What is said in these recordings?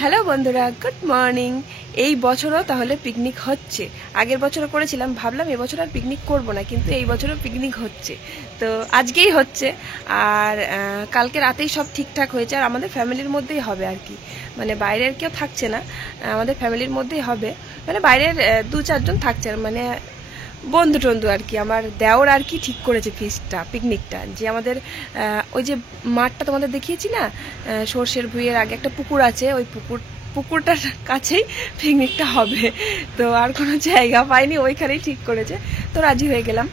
Hello বন্ধুরা, good morning. এই বছরও তাহলে পিকনিক হচ্ছে। আগের বছরও করেছিলাম, ভাবলাম এবছর আর পিকনিক করব না, কিন্তু এই বছরও পিকনিক হচ্ছে। তো আজকেই হচ্ছে। আর কালকে রাতেই সব ঠিকঠাক হয়েছে। আর আমাদের ফ্যামিলির মধ্যেই হবে আর কি, মানে বাইরের কেউ থাকছে না, আমাদের ফ্যামিলির মধ্যেই হবে। মানে বাইরের 2-4 জন থাকছে, মানে বন্ধু টন্ধু আর কি। আমার দেওর আর কি ঠিক করেছে ফিস্টটা, পিকনিকটা, যে আমাদের ওই যে মাঠটা তোমাদের দেখিয়েছি না, সর্ষের ভুঁইয়ের আগে একটা পুকুর আছে, ওই পুকুরটার কাছেই পিকনিকটা হবে। তো আর কোনো জায়গা পাইনি, ওইখানেই ঠিক করেছে। তো রাজি হয়ে গেলাম।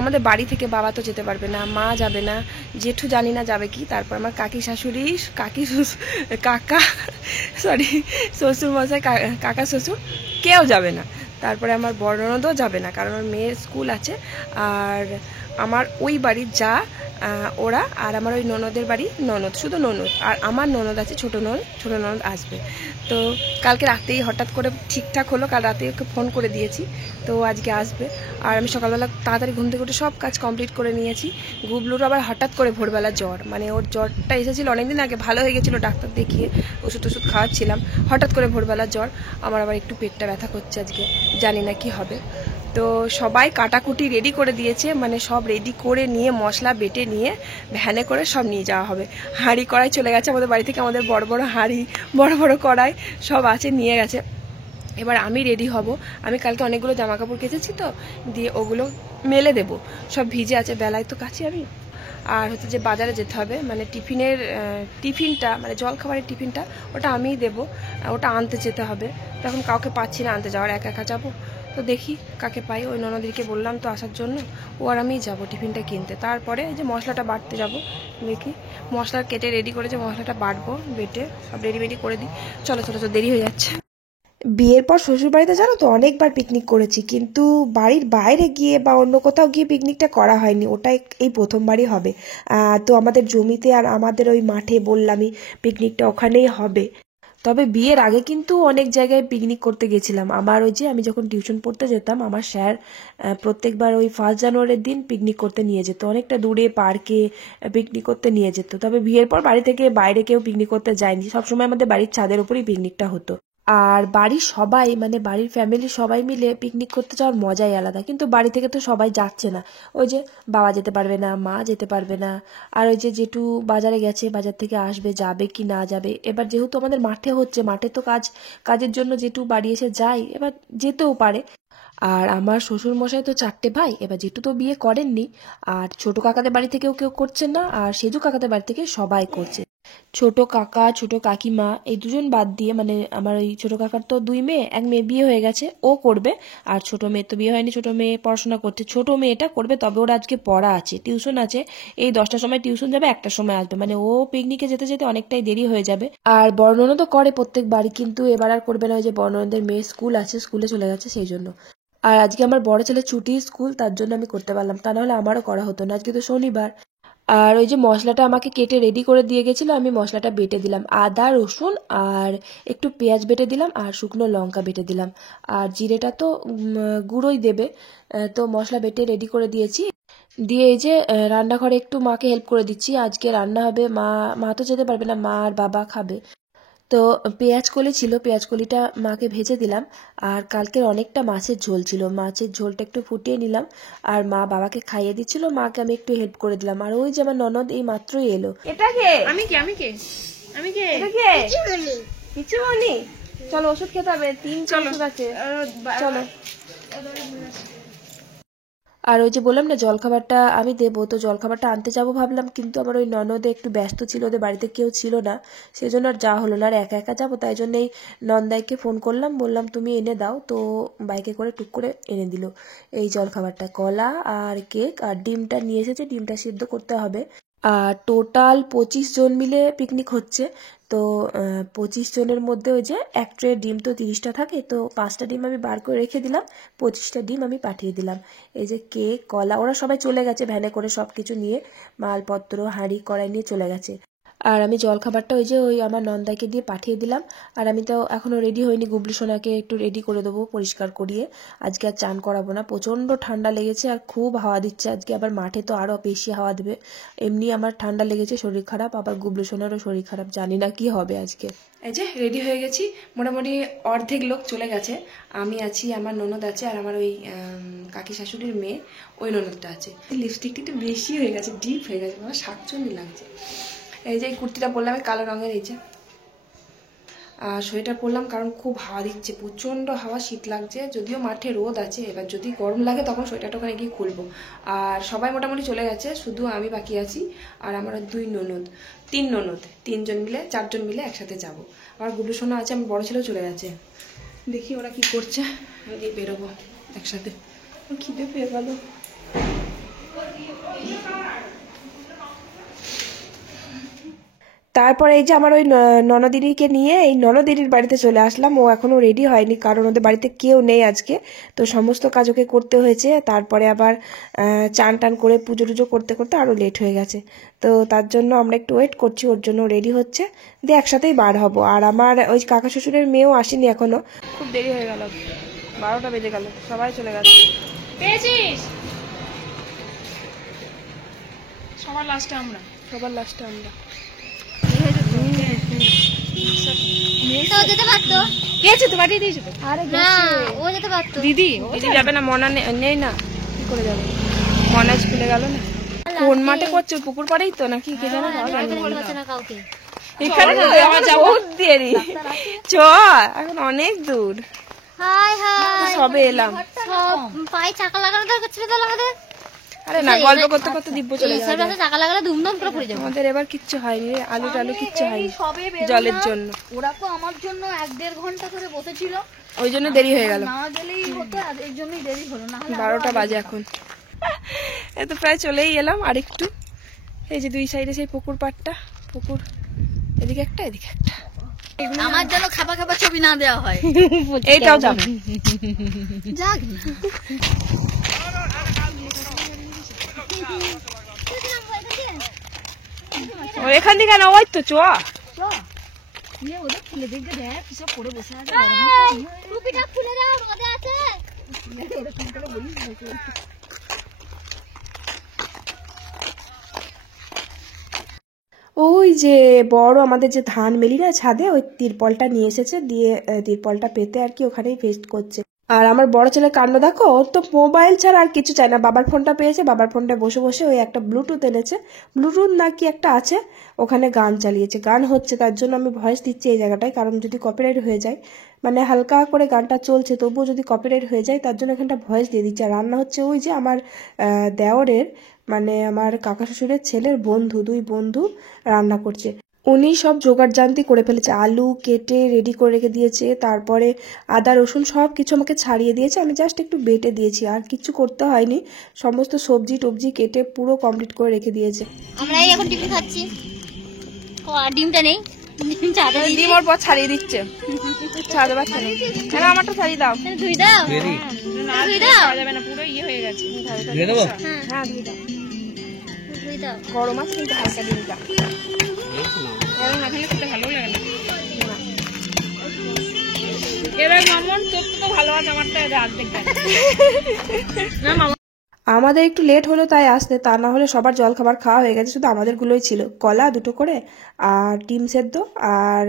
আমাদের বাড়ি থেকে বাবা তো যেতে পারবে না, মা যাবে না, জেঠু জানি না যাবে কি, তারপর আমার কাকি শাশুড়ি, কাকা, সরি, শ্বশুর মশাই, কাকা শ্বশুর, কেউ যাবে না। তারপরে আমার বড় ননদও যাবে না, কারণ ওর মেয়ের স্কুল আছে। আর আমার ওই বাড়ির যা ওরা, আর আমার ওই ননদের বাড়ি ননদ, শুধু ননদ, আর আমার ননদ আছে, ছোটো ননদ আসবে। তো কালকে রাতেই হঠাৎ করে ঠিকঠাক হলো, কাল রাতে ওকে ফোন করে দিয়েছি, তো আজকে আসবে। আর আমি সকালবেলা তাড়াতাড়ি ঘুম থেকে উঠে সব কাজ কমপ্লিট করে নিয়েছি। গুবলুর আবার হঠাৎ করে ভোরবেলা জ্বর, মানে ওর জ্বরটা এসেছিলো অনেকদিন আগে, ভালো হয়ে গেছিলো, ডাক্তার দেখিয়ে ওষুধ খাওয়াচ্ছিলাম। হঠাৎ করে ভোরবেলা জ্বর। আমার আবার একটু পেটটা ব্যথা করছে আজকে, জানি না কি হবে। তো সবাই কাটাকুটি রেডি করে দিয়েছে, মানে সব রেডি করে নিয়ে, মশলা বেটে নিয়ে ভ্যানে করে সব নিয়ে যাওয়া হবে। হাঁড়ি কড়াই চলে গেছে আমাদের বাড়ি থেকে, আমাদের বড় বড় হাঁড়ি, বড় বড় কড়াই সব আছে, নিয়ে গেছে। এবার আমি রেডি হব। আমি কালকে অনেকগুলো জামা কাপড় কেচেছি, তো দিয়ে ওগুলো মেলে দেব, সব ভিজে আছে, বেলায় তো কাছি আমি। আর হচ্ছে যে বাজারে যেতে হবে, মানে টিফিনটা, মানে জলখাবারের টিফিনটা, ওটা আমিই দেবো, ওটা আনতে যেতে হবে। তখন কাউকে পাচ্ছি না আনতে যাওয়ার, একা একা যাবো। তো দেখি কাকে পাই, ওই ননদিকে বললাম তো আসার জন্য, ও আর আমিই যাবো টিফিনটা কিনতে। তারপরে এই যে মশলাটা বাটতে যাব, দেখি মশলা কেটে রেডি করেছে, মশলাটা বাটবো, বেটে সব রেডি করে দিই। চলো চলো চলো, দেরি হয়ে যাচ্ছে। বিয়ের পর শ্বশুরবাড়িতে জানো তো অনেকবার পিকনিক করেছি, কিন্তু বাড়ির বাইরে গিয়ে বা অন্য কোথাও গিয়ে পিকনিকটা করা হয়নি, ওটাই এই প্রথমবারই হবে। তো আমাদের জমিতে আর আমাদের ওই মাঠে বললামই, পিকনিকটা ওখানেই হবে। তবে বিয়ের আগে কিন্তু অনেক জায়গায় পিকনিক করতে গেছিলাম। আমার ওই যে আমি যখন টিউশন পড়তে যেতাম, আমার স্যার প্রত্যেকবার ওই 1 জানুয়ারির দিন পিকনিক করতে নিয়ে যেত, অনেকটা দূরে পার্কে পিকনিক করতে নিয়ে যেত। তবে বিয়ের পর বাড়ি থেকে বাইরে কেউ পিকনিক করতে যায়নি, সবসময় আমাদের বাড়ির ছাদের উপরেই পিকনিকটা হতো। আর বাড়ির সবাই, মানে বাড়ির ফ্যামিলি সবাই মিলে পিকনিক করতে যাওয়ার মজাই আলাদা। কিন্তু বাড়ি থেকে তো সবাই যাচ্ছে না, ওই যে বাবা যেতে পারবে না, মা যেতে পারবে না, আর ওই যে জেঠু বাজারে গেছে, বাজার থেকে আসবে, যাবে কি না যাবে। এবার যেহেতু আমাদের মাঠে হচ্ছে, মাঠে তো কাজের জন্য জেঠু বাড়ি এসে যায়, এবার যেতেও পারে। আর আমার শ্বশুর মশাই তো 4টে ভাই, এবার জেঠু তো বিয়ে করেননি। আর ছোট কাকাদের বাড়ি থেকেও কেউ করছেন না, আর সেজু কাকাদের বাড়ি থেকে সবাই করছে। ছোট কাকা, ছোট কাকিমা, এই দুজন বাদ দিয়ে, মানে আমার ওই ছোট কাকার তো 2 মেয়ে, এক মেয়ে বিয়ে হয়ে গেছে, ও করবে। আর ছোট মেয়ে তো বিয়ে হয়নি, ছোট মেয়ে পড়াশোনা করছে, ছোট মেয়েটা করবে, তবে ওর আজকে পড়া আছে, টিউশন আছে। এই 10টার সময় টিউশন যাবে, 1টার সময় আসবে, মানে ও পিকনিকে যেতে যেতে অনেকটাই দেরি হয়ে যাবে। আর বড় ননদ তো করে প্রত্যেকবারই, কিন্তু এবার আর করবে না, ওই যে বড় ননদের মেয়ে স্কুল আছে, স্কুলে চলে গেছে সেই জন্য। আর আজকে আমার বড় ছেলে ছুটি স্কুল, তার জন্য আমি করতে পারলাম, তা নাহলে আমারও করা হতো না, আজকে তো শনিবার। আর ওই যে মশলাটা আমাকে কেটে রেডি করে দিয়ে গেছিল, আমি মশলাটা বেটে দিলাম, আদা রসুন আর একটু পেঁয়াজ বেটে দিলাম, আর শুকনো লঙ্কা বেটে দিলাম। আর জিরেটা তো গুঁড়োই দেবে। তো মশলা বেটে রেডি করে দিয়েছি। দিয়ে এই যে রান্নাঘরে একটু মাকে হেল্প করে দিচ্ছি, আজকে রান্না হবে, মা মা তো যেতে পারবে না, মা আর বাবা খাবে। তো পেঁয়াজ কলি ছিল, পেঁয়াজ কলিটা মাকে ভেজে দিলাম। আর কালকের অনেকটা মাছের ঝোল ছিল, মাছের ঝোলটা একটু ফুটিয়ে নিলাম। আর মা বাবাকে খাইয়ে দিচ্ছিল, মাকে আমি একটু হেল্প করে দিলাম। আর ওই যে আমার ননদ এই মাত্রই এলো। এটা কে? আমি কে আমি কে আমি কে এটা কে? পিচুমণি। চলো ওষুধ খেতে হবে, 3 ওষুধ আছে, চলো। আর ওই যে বললাম না জলখাবারটা আমি দেবো, তো জলখাবারটা আনতে যাবো ভাবলাম, কিন্তু আমার ওই ননদে একটু ব্যস্ত ছিল, ওদের বাড়িতে কেউ ছিল না, সেই জন্য আর যাওয়া হলো না। আর একা একা যাবো, তাই জন্য এই নন্দাইকে ফোন করলাম, বললাম তুমি এনে দাও, তো বাইকে করে টুক করে এনে দিল এই জলখাবারটা, কলা আর কেক আর ডিমটা নিয়ে এসেছে, ডিমটা সিদ্ধ করতে হবে। আর টোটাল 25 জন মিলে পিকনিক হচ্ছে। তো 25 জনের মধ্যে ওই যে এক ট্রে ডিম তো 30টা থাকে, তো 5টা ডিম আমি বার করে রেখে দিলাম, 25টা ডিম আমি পাঠিয়ে দিলাম। এই যে কেক, কলা, ওরা সবাই চলে গেছে ভ্যানে করে, সব কিছু নিয়ে, মালপত্র হাঁড়ি কড়াই নিয়ে চলে গেছে। আর আমি জলখাবারটা ওই আমার নন্দাকে দিয়ে পাঠিয়ে দিলাম। আর আমি তো এখনও রেডি হইনি, গুবলু সোনাকে একটু রেডি করে দেবো পরিষ্কার করিয়ে। আজকে আর চান করাবো না, প্রচণ্ড ঠান্ডা লেগেছে আর খুব হাওয়া দিচ্ছে আজকে, আবার মাঠে তো আরও বেশি হাওয়া দেবে। এমনি আমার ঠান্ডা লেগেছে, শরীর খারাপ, আবার গুবলু সোনারও শরীর খারাপ, জানি না কি হবে আজকে। এই যে রেডি হয়ে গেছি, মোটামুটি অর্ধেক লোক চলে গেছে। আমি আছি, আমার ননদ আছে, আর আমার ওই কাকি শাশুড়ির মেয়ে ওই ননদটা আছে। লিপস্টিকটা একটু বেশি হয়ে গেছে, ডিপ হয়ে গেছে, আমার শাকচুন্নি লাগছে। এই যে এই কুর্তিটা পরলাম কালো রঙের, এই যে আর সোয়েটার পরলাম কারণ খুব হাওয়া দিচ্ছে, প্রচণ্ড হাওয়া, শীত লাগছে। যদিও মাঠে রোদ আছে, এবার যদি গরম লাগে তখন সোয়েটারটা ওখানে গিয়ে খুলবো। আর সবাই মোটামুটি চলে গেছে, শুধু আমি বাকি আছি। আর আমার তিন ননদ, চারজন মিলে একসাথে যাব। আমার গুবলু সোনা আছে, আমার বড় ছেলেও চলে গেছে। দেখি ওরা কি করছে, গিয়ে বেরোবো একসাথে। খিদে পেয়ে গেল। তারপরে এই যে আমার ওই ননদিনীকে নিয়ে এই ননদিনীর বাড়িতে চলে আসলাম। ও এখনও রেডি হয়নি কারণ ওদের বাড়িতে কেউ নেই আজকে, তো সমস্ত কাজ ওকে করতে হয়েছে। তারপরে আবার চান টান করে পুজো টুজো করতে করতে আরও লেট হয়ে গেছে, তো তার জন্য আমরা একটু ওয়েট করছি, ওর জন্য রেডি হচ্ছে, দিয়ে একসাথেই বার হব। আর আমার ওই কাকা শ্বশুরের মেয়েও আসেনি এখনও, খুব দেরি হয়ে গেল, 12টা বেজে গেল, সবাই চলে গেছে। পেয়েছিস? সবার লাস্টে আমরা। যেতে পারতো, গেছে তো, পাঠিয়ে দিয়েছিল। ও যেতে পারতো। দিদি যাবে না, মনা নেই না, কি করে যাবে? মনা স্কুলে গেল না। কোন মাঠে করছে, পুকুর পাড়েই তো নাকি, কে জানে। কাউকে এখানে বহুত দেরি, চ এখন অনেক দূর, হাই হাই সবে এলাম। সব পায়ে চাকা লাগানো দরকার ছিল তো আমাদের। আরে না, গল্প করতে করতে দিব্য চলে এইসব রাস্তায় চাকা লাগালে ধুমধাম করে পড়ে যাবো। আমাদের এবার কিচ্ছু হয়নি রে, আলু টালু কিচ্ছু হয়নি জলের জন্য। ওরা তো আমার জন্য 1-1.5 ঘন্টা ধরে বসেছিল, ওই জন্য দেরি হয়ে গেল, না গেলেই হতো, এর জন্যই দেরি হলো। না 12টা বাজে এখন। এত প্রায় চলেই এলাম আর একটু। এই যে দুই সাইডে সেই পুকুর পাড়টা, পুকুর এদিকে একটা এদিকে একটা। আমার জন্য খাবার খাবার ছবি না দেওয়া হয়। এইটাও যাবে, যাক না। ও এখান থেকে না, ওই তো চ। ওদের খুলে দেখবে, দেখ কিসব পরে বসে আছে। টুপিটা খুলে দাও, মজা আছে। ওই যে বড় আমাদের যে ধান মেলি না ছাদে, ওই তিরপলটা নিয়ে এসেছে, দিয়ে তিরপলটা পেতে আর কি ওখানেই ফেস্ট করছে। আর আমার বড় ছেলে কাণ্ড দেখো, ওর তো মোবাইল ছাড়া আর কিছু চাই না। বাবার ফোনটা পেয়েছে, বাবার ফোনটা বসে বসে ওই একটা ব্লুটুথ এনেছে, ব্লুটুথ না কি একটা আছে, ওখানে গান চালিয়েছে, গান হচ্ছে। তার জন্য আমি ভয়েস দিচ্ছি এই জায়গাটায়, কারণ যদি কপিরাইট হয়ে যায়, মানে হালকা করে গানটা চলছে তবুও যদি কপিরাইট হয়ে যায়, তার জন্য এখানটা ভয়েস দিয়ে দিচ্ছে। আর রান্না হচ্ছে ওই যে আমার দেওরের, মানে আমার কাকা শ্বশুরের ছেলের বন্ধু, দুই বন্ধু রান্না করছে। উনি সব জোগাড়জান্তি করে ফেলেছে, আলু কেটে রেডি করে রেখে দিয়েছে, তারপরে আদা রসুন সব কিছু আমাকে ছাড়িয়ে দিয়েছে, আমি জাস্ট একটু বেটে দিয়েছি, আর কিছু করতে হয়নি। সমস্ত সবজি টবজি কেটে পুরো কমপ্লিট করে রেখে দিয়েছে। আমরা এই এখন টিফিন খাচ্ছি, আর ডিমটা নেই, ডিম ওর পর ছাড়িয়ে দিচ্ছে, ছাড়াতে পারছে না। হ্যাঁ আমারটা ছাড়িয়ে দাও, ধুই দাও, ধুই দাও, যাবে না, পুরো ইয়ে হয়ে গেছে। হ্যাঁ ধুই দাও। ধুই দাও। গরম আছে কিন্তু হালকা ডিমটা, গরম না খেলে খেতে ভালো লাগে না। এবার মামন তোর তো ভালো আছে, আমারটা অর্ধেক না মামা। আমাদের একটু লেট হলো তাই আসতে, তা না হলে সবার জল খাবার খাওয়া হয়ে গেছে, শুধু আমাদেরগুলোই ছিল, কলা 2টো করে আর ডিম সেদ্ধ আর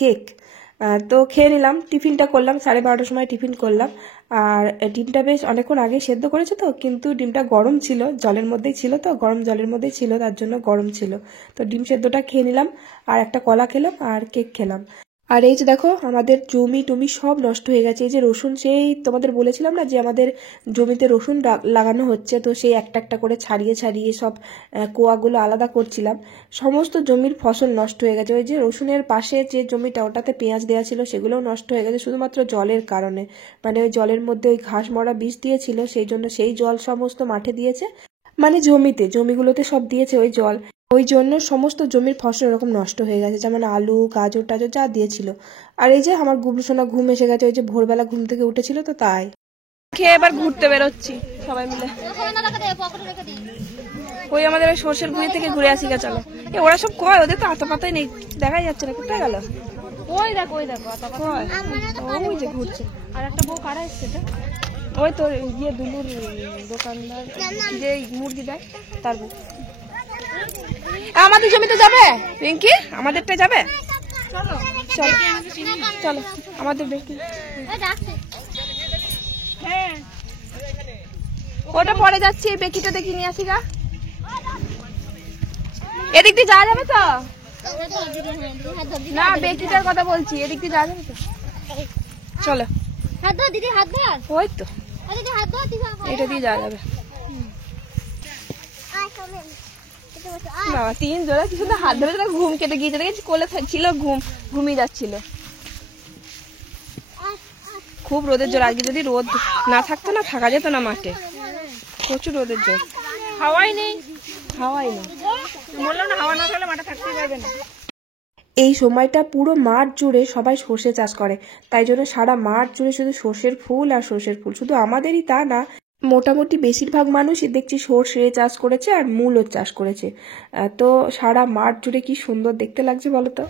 কেক। তো খেয়ে নিলাম, টিফিনটা করলাম 12:30টার সময় টিফিন করলাম। আর ডিমটা বেশ অনেকক্ষণ আগে সেদ্ধ করেছে তো, কিন্তু ডিমটা গরম ছিল, জলের মধ্যেই ছিল তো, গরম জলের মধ্যেই ছিল, তার জন্য গরম ছিল। তো ডিম সেদ্ধটা খেয়ে নিলাম, আর একটা কলা খেলাম আর কেক খেলাম। আর এই যে দেখো আমাদের জমি টমি সব নষ্ট হয়ে গেছে। এই যে রসুন, সেই তোমাদের বলেছিলাম না যে আমাদের জমিতে রসুন লাগানো হচ্ছে, তো সেই একটা একটা করে ছাড়িয়ে ছাড়িয়ে সব কোয়াগুলো আলাদা করছিলাম, সমস্ত জমির ফসল নষ্ট হয়ে গেছে। ওই যে রসুনের পাশে যে জমিটা, ওটাতে পেঁয়াজ দেওয়া ছিল, সেগুলোও নষ্ট হয়ে গেছে শুধুমাত্র জলের কারণে, মানে ওই জলের মধ্যে ওই ঘাস মরা বিষ দিয়েছিল, সেই জন্য সেই জল সমস্ত মাঠে দিয়েছে, মানে জমিগুলোতে সব দিয়েছে ওই জল, ওই জন্য সমস্ত জমির ফসল এরকম নষ্ট হয়ে গেছে, যেমন আলু গাজর টাজর যা দিয়েছিল। আর এই যে আমার গুবলু সোনা ঘুম এসে গেছে, ওই যে ভোরবেলা ঘুম থেকে উঠেছিল তো তাই। খেয়ে এবার ঘুরতে বেরোচ্ছি সবাই মিলে। ওই আমাদের ওই সর্ষের ভুঁই থেকে ঘুরে আসি গা, চলো। ওরা সব কয়, ওদের তো আতা পাতাই নেই, দেখাই যাচ্ছে না, কোথায় গেল? ওই দেখো কয় ওই যে ঘুরছে। আর একটা বউ কারা এসছে এটা? ওই তো ইয়ে দুলুর দোকানদার যে মুরগি দেয় তার বউ। আমাদের জমিতে যাবে পিঙ্কি? আমাদেরটা যাবে? চলো চলো আমাদের বেকি। হ্যাঁ ওটা পরে যাচ্ছি, এই বেকিটা দেখি নিয়ে আসি গা। এদিক দিয়ে যাওয়া যাবে তো? না বেকিটার কথা বলছি, এদিক দিয়ে যাওয়া যাবে তো? চলো হাত ধর দিদি, হাত ধর। ওই তো দিদি হাত ধর, দিদি এটা দিয়ে যাওয়া যাবে। বাবা 3 জোড়া কি সুন্দর হাত ধরে ধরে ঘুম কেটে গিয়েছে, দেখেছি কোলে ছিল, ঘুমিয়ে যাচ্ছিল। খুব রোদের জোর, আজকে যদি রোদ না থাকতো না থাকা যেত না মাঠে, প্রচুর রোদের জোর। হাওয়াই নেই, হাওয়াই না, বললাম না হাওয়া না থাকলে মাঠে থাকতে পারবে না। এই সময়টা পুরো মাঠ জুড়ে সবাই সর্ষে চাষ করে, তাই জন্য সারা মাঠ জুড়ে শুধু সর্ষের ফুল আর সর্ষের ফুল। শুধু আমাদেরই তা না, মোটামুটি বেশিরভাগ মানুষই দেখছি সর্ষে চাষ করেছে আর মূলও চাষ করেছে। তো সারা মাঠ জুড়ে কি সুন্দর দেখতে লাগছে বলো তো,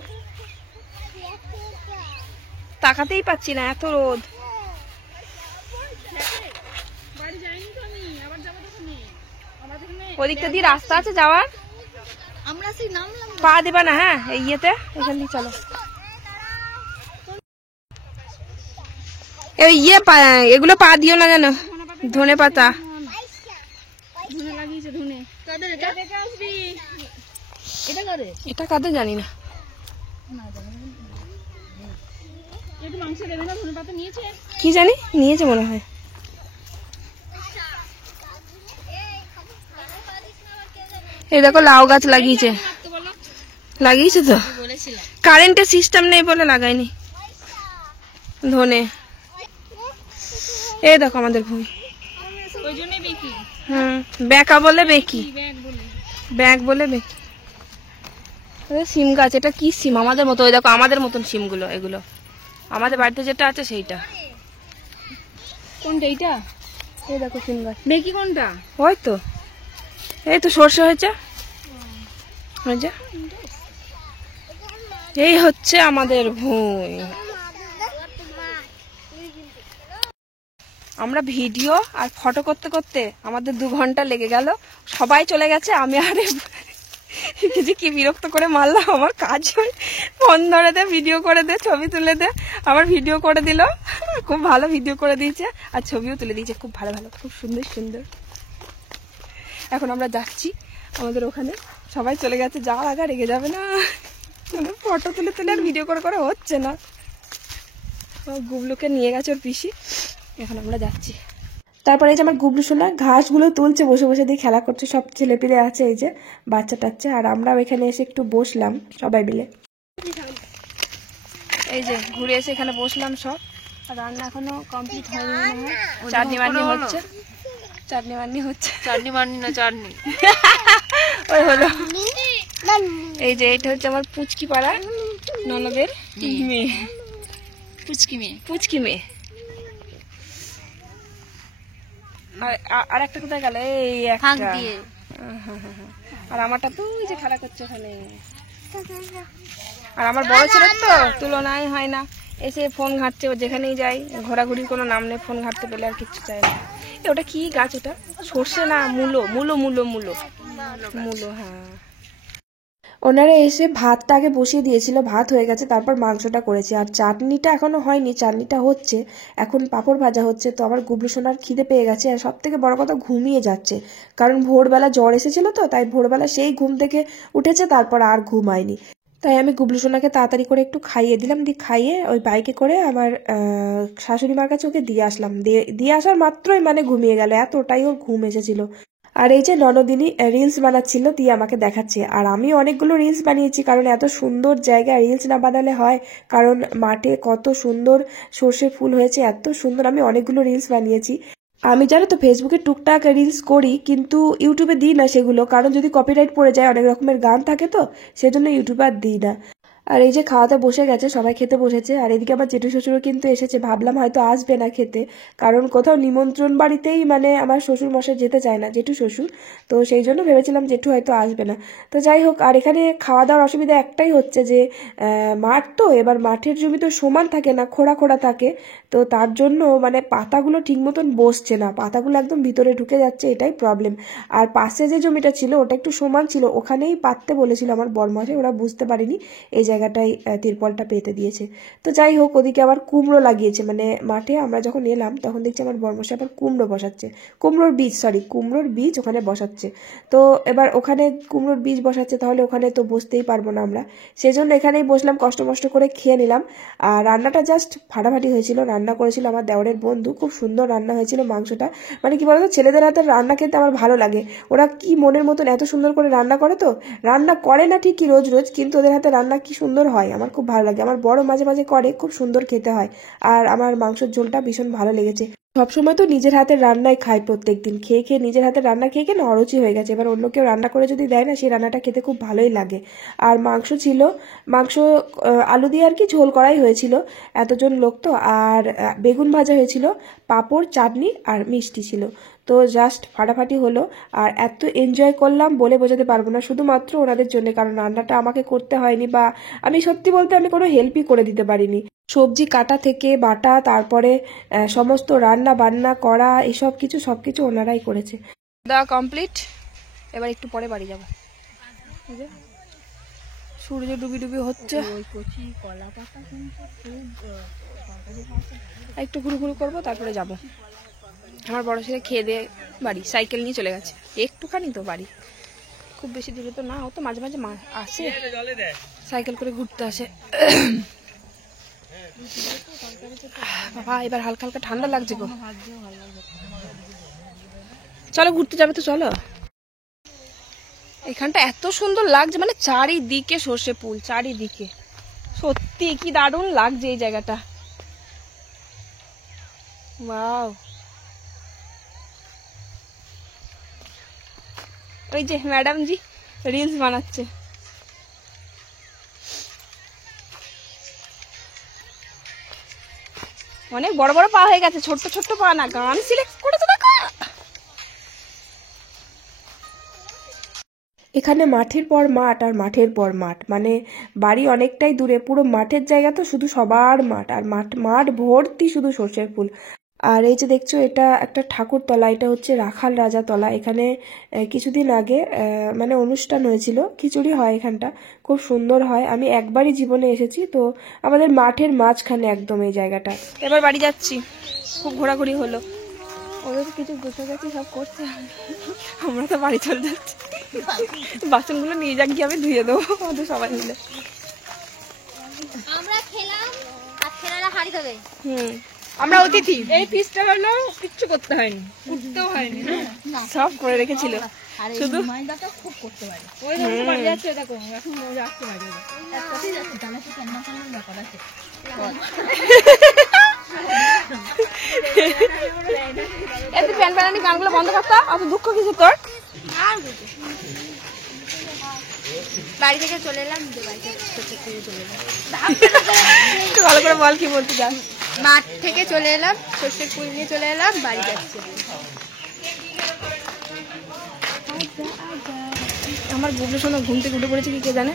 তাকাতেই পাচ্ছি না, এত রোদ। ওদিকটা দিয়ে রাস্তা আছে যাওয়ার, আমরা সেই নামলাম। পা দেবা না? হ্যাঁ এই ইয়েতে, এখান দিয়ে চলো। এই ইয়ে এগুলো পা দিও না জানো, ধনে পাতা। ধনে লাগিয়েছে, ধনে কাদের এটা? দেখে আসবি, এটা কাদের? এটা কাদের জানি না। একটু মাংস দেবে না? ধনে পাতা নিয়েছে কি জানি, নিয়েছে মনে হয়। এই দেখো লাউ গাছ লাগিয়েছে, লাগিয়েছে তো, কারেন্টের সিস্টেম নেই বলে লাগাইনি। ধনে, এই দেখো আমাদের ভূমি। ওই জন্যই বেকি, বেকা বলে বেকি, ব্যাগ ব্যাগ বলে। বলে বেকি। সিম গাছ, এটা কি সিম? আমাদের মতো, ওই দেখো আমাদের মতন সিমগুলো, এগুলো আমাদের বাড়িতে যেটা আছে সেইটা। কোনটা এইটা? এই দেখো সিম গাছ। বেকি কোনটা? ওই তো, এই তো সর্ষে হয়েছে, ওই যে। এই হচ্ছে আমাদের ভুঁই। আমরা ভিডিও আর ফটো করতে করতে আমাদের 2 ঘন্টা লেগে গেল, সবাই চলে গেছে, আমি আরে কি বিরক্ত করে মারলাম। আমার কাজ ফোন ধরে দে, ভিডিও করে দে, ছবি তুলে দে। আবার ভিডিও করে দিল, খুব ভালো ভিডিও করে দিয়েছে আর ছবিও তুলে দিয়েছে, খুব ভালো ভালো, খুব সুন্দর সুন্দর। এখন আমরা যাচ্ছি আমাদের ওখানে, সবাই চলে গেছে, যাওয়ার আগে রেগে যাবে না, ফটো তুলে তুলে আর ভিডিও করে করে হচ্ছে না। গুবলুকে নিয়ে গেছে ওর পিসি, এখন আমরা যাচ্ছি। তারপরে এই যে আমার গুবলু সোনা ঘাসগুলো তুলছে, বসে বসে দিয়ে খেলা করছে, সব ছেলেপিলে আছে, এই যে বাচ্চা টাচ্চা, আর আমরাও এখানে এসে একটু বসলাম সবাই মিলে। এই যে ঘুরে এসে এখানে বসলাম সব, আর রান্না এখনো কমপ্লিট হয়নি মনে হয়, চাটনি বান্নি হচ্ছে, চাটনি বান্নি হচ্ছে, চাটনি বান্নি না চাটনি ওই হলো। এই যে এটা হচ্ছে আমার পুচকি পাড়া ননদের মেয়ে, পুচকি মেয়ে। আর একটা কোথায় গেল? এই একটা, আর আমারটা তো ওই যে খেলা করছে ওখানে। আর আমার বড় ছেলের তো তুলনাই হয় না, এসে ফোন ঘাঁটছে, ও যেখানেই যাই, ঘোরাঘুরির কোনো নাম নেই, ফোন ঘাঁটতে পেলে আর কিচ্ছু চাই না। ওটা কি গাছ? ওটা সর্ষে না মূলো? মূলো মূলো মূলো মূলো, হ্যাঁ। ওনারা এসে ভাতটা আগে বসিয়ে দিয়েছিল, ভাত হয়ে গেছে, তারপর মাংসটা করেছে, আর চাটনিটা এখনো হয়নি, চাটনিটা হচ্ছে এখন, পাঁপড় ভাজা হচ্ছে। তো আমার গুবলু সোনার খিদে পেয়ে গেছে, আর সব থেকে বড় কথা ঘুমিয়ে যাচ্ছে, কারণ ভোরবেলা জ্বর এসেছিল তো, তাই ভোরবেলা সেই ঘুম থেকে উঠেছে, তারপর আর ঘুমায়নি। তাই আমি গুবলু সোনাকে তাড়াতাড়ি করে একটু খাইয়ে দিলাম, দিয়ে খাইয়ে ওই বাইকে করে আমার শাশুড়ি মার কাছে ওকে দিয়ে আসলাম। দিয়ে আসার মাত্রই মানে ঘুমিয়ে গেল, এতটাই ওর ঘুম এসেছিল। আর এই যে ননদিনী রিলস বানাচ্ছিল, দিয়ে আমাকে দেখাচ্ছে, আর আমি অনেকগুলো রিলস বানিয়েছি, কারণ এত সুন্দর জায়গায় রিলস না বানালে হয়, কারণ মাঠে কত সুন্দর সর্ষে ফুল হয়েছে, এত সুন্দর। আমি অনেকগুলো রিলস বানিয়েছি। আমি জানো তো ফেসবুকে টুকটাক রিলস করি, কিন্তু ইউটিউবে দিই না সেগুলো, কারণ যদি কপিরাইট পড়ে যায়, অনেক রকমের গান থাকে তো, সেজন্য ইউটিউবে আর দিই না। আর এই যে খাওয়াতে বসে গেছে, সবাই খেতে বসেছে। আর এদিকে আমার জেঠু শ্বশুরও কিন্তু এসেছে। ভাবলাম হয়তো আসবে না খেতে, কারণ কোথাও নিমন্ত্রণ বাড়িতেই মানে আমার শ্বশুর মশাই যেতে চায় না, জেঠু শ্বশুর। তো সেই জন্য ভেবেছিলাম জেঠু হয়তো আসবে না। তো যাই হোক, আর এখানে খাওয়া দাওয়ার অসুবিধা একটাই হচ্ছে যে মাঠ তো, এবার মাঠের জমি তো সমান থাকে না, খোঁড়া খোঁড়া থাকে। তো তার জন্য মানে পাতাগুলো ঠিক মতন বসছে না, পাতাগুলো একদম ভিতরে ঢুকে যাচ্ছে, এটাই প্রবলেম। আর পাশে যে জমিটা ছিল ওটা একটু সমান ছিল, ওখানেই পাততে বলেছিল আমার বরমশাই, ওরা বুঝতে পারেনি, এই জায়গাটায় তিরপলটা পেতে দিয়েছে। তো যাই হোক, ওদিকে আবার কুমড়ো লাগিয়েছে, মানে মাঠে আমরা যখন এলাম তখন দেখছি আমার বরমশাই আবার কুমড়ো বসাচ্ছে, কুমড়োর বীজ ওখানে বসাচ্ছে। তো এবার ওখানে কুমড়োর বীজ বসাচ্ছে, তাহলে ওখানে তো বসতেই পারবো না আমরা, সেজন্য এখানেই বসলাম, কষ্ট মষ্ট করে খেয়ে নিলাম। আর রান্নাটা জাস্ট ফাটাফাটি হয়েছিল, রান্না করেছিল আমার দেওরের বন্ধু, খুব সুন্দর রান্না হয়েছিল মাংসটা। মানে কি বলতো, ছেলেদের হাতের রান্না খেতে আমার ভালো লাগে, ওরা কি মনের মতন এত সুন্দর করে রান্না করে। তো রান্না করে না ঠিকই রোজ রোজ, কিন্তু ওদের হাতে রান্না কি সুন্দর হয়, আমার খুব ভালো লাগে। আমার বড় মাঝে মাঝে করে, খুব সুন্দর খেতে হয়। আর আমার মাংসের ঝোলটা ভীষণ ভালো লেগেছে। সবসময় তো নিজের হাতের রান্নাই খাই, প্রত্যেকদিন খেয়ে খেয়ে নিজের হাতের রান্না খেয়ে খেয়ে না অরুচি হয়ে গেছে। এবার অন্য কেউ রান্না করে যদি দেয় না, সেই রান্নাটা খেতে খুব ভালোই লাগে। আর মাংস ছিল, মাংস আলু দিয়ে আর কি ঝোল করাই হয়েছিল, এতজন লোক তো। আর বেগুন ভাজা হয়েছিল, পাঁপড়, চাটনি আর মিষ্টি ছিল। তো জাস্ট ফাটাফাটি হলো। আর এত এনজয় করলাম বলে বোঝাতে পারবো না, শুধুমাত্র ওনাদের জন্য, কারণ রান্নাটা আমাকে করতে হয়নি, বা আমি সত্যি বলতে আমি কোনো হেল্পই করে দিতে পারিনি। সবজি কাটা থেকে বাটা, তারপরে সমস্ত রান্না বান্না করা, এসব কিছু সবকিছু ওনারাই করেছে। দা কমপ্লিট, এবার একটু পরে বাড়ি যাব। সূর্য ডুবি ডুবি হচ্ছে, একটু ঘুরু ঘুরু করবো, তারপরে যাব। আমার বড় ছেলে খেয়ে দিয়ে বাড়ি, সাইকেল নিয়ে চলে গেছে, একটুখানি তো বাড়ি, খুব বেশি দূরে তো না, ও তো মাঝে মাঝে আসে, সাইকেল করে ঘুরতে আসে। বাবা এবার হালকা হালকা ঠান্ডা লাগছে গো, চলো ঘুরতে যাবে তো চলো। এখানটা এত সুন্দর লাগছে, মানে চারিদিকে সর্ষে ফুল, চারিদিকে সত্যি কি দারুণ লাগছে এই জায়গাটা। ওয়াও, ওই যে ম্যাডাম জি রিলস বানাচ্ছে। অনেক বড় বড় পা হয়ে গেছে, ছোট্ট ছোট্ট পা না, গান সিলেক্ট করেছে দেখো। এখানে মাঠের পর মাঠ আর মাঠের পর মাঠ, মানে বাড়ি অনেকটাই দূরে, পুরো মাঠের জায়গা তো, শুধু সবার মাঠ, আর মাঠ ভর্তি শুধু সর্ষের ফুল। আর এই যে দেখছো, এটা একটা ঠাকুরতলা, এটা হচ্ছে রাখাল রাজা তলা। এখানে কিছুদিন আগে মানে অনুষ্ঠান হয়েছিল, খিচুড়ি হয় এখানটা, খুব সুন্দর হয়। আমি একবারই জীবনে এসেছি, তো আমাদের মাঠের মাঝখানে একদম এই জায়গাটা। এবার বাড়ি যাচ্ছি, খুব ঘোরাঘুরি হলো, ওদের কিছু গোছাগাছি সব করতে, আমরা তো বাড়ি চলে যাচ্ছি। বাসনগুলো নিয়ে যাক গিয়ে আমি ধুয়ে দেবো আমাদের সবাই মিলে। আমরা খেলাম আর ছেলেরা হাড়ি দেবে। আমরা অতিথি, এই পিসটা হলো কিচ্ছু করতে হয়নি, উঠতেও হয়নি, সব করে রেখেছিল, শুধু ময়দাটা খুব করতে পারে। ওই দেখো বাড়ি যাচ্ছে, দেখো এখন যাচ্ছে বাড়ি। একটাতেই যাচ্ছে, তাহলে তো কেন কোনো ব্যাপার আছে। এত প্যান প্যানানি গানগুলো বন্ধ করতো, অত দুঃখ কিছু তোর। বাড়ি থেকে চলে এলাম, ভালো করে বল কি বলতে চাস। মাঠ থেকে চলে এলাম, সর্ষের ফুল নিয়ে চলে এলাম, বাড়ি যাচ্ছি। আমার গুবলু শোনো ঘুম থেকে উঠে পড়েছে কি কে জানে।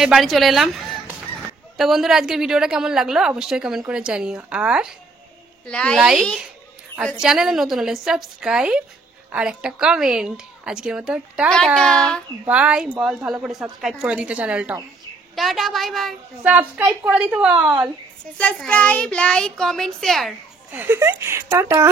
এই বাড়ি চলে এলাম। তো বন্ধুরা, আজকের ভিডিওটা কেমন লাগলো অবশ্যই কমেন্ট করে জানিও, আর লাইক, আর চ্যানেলে নতুন হলে সাবস্ক্রাইব, আর একটা কমেন্ট। আজকের মতো টাটা বাই। বল ভালো করে সাবস্ক্রাইব করে দিতে চ্যানেলটা। Tata bye bye. সাবস্ক্রাইব করে দিতে বল। Subscribe, like, comment, share. Tata.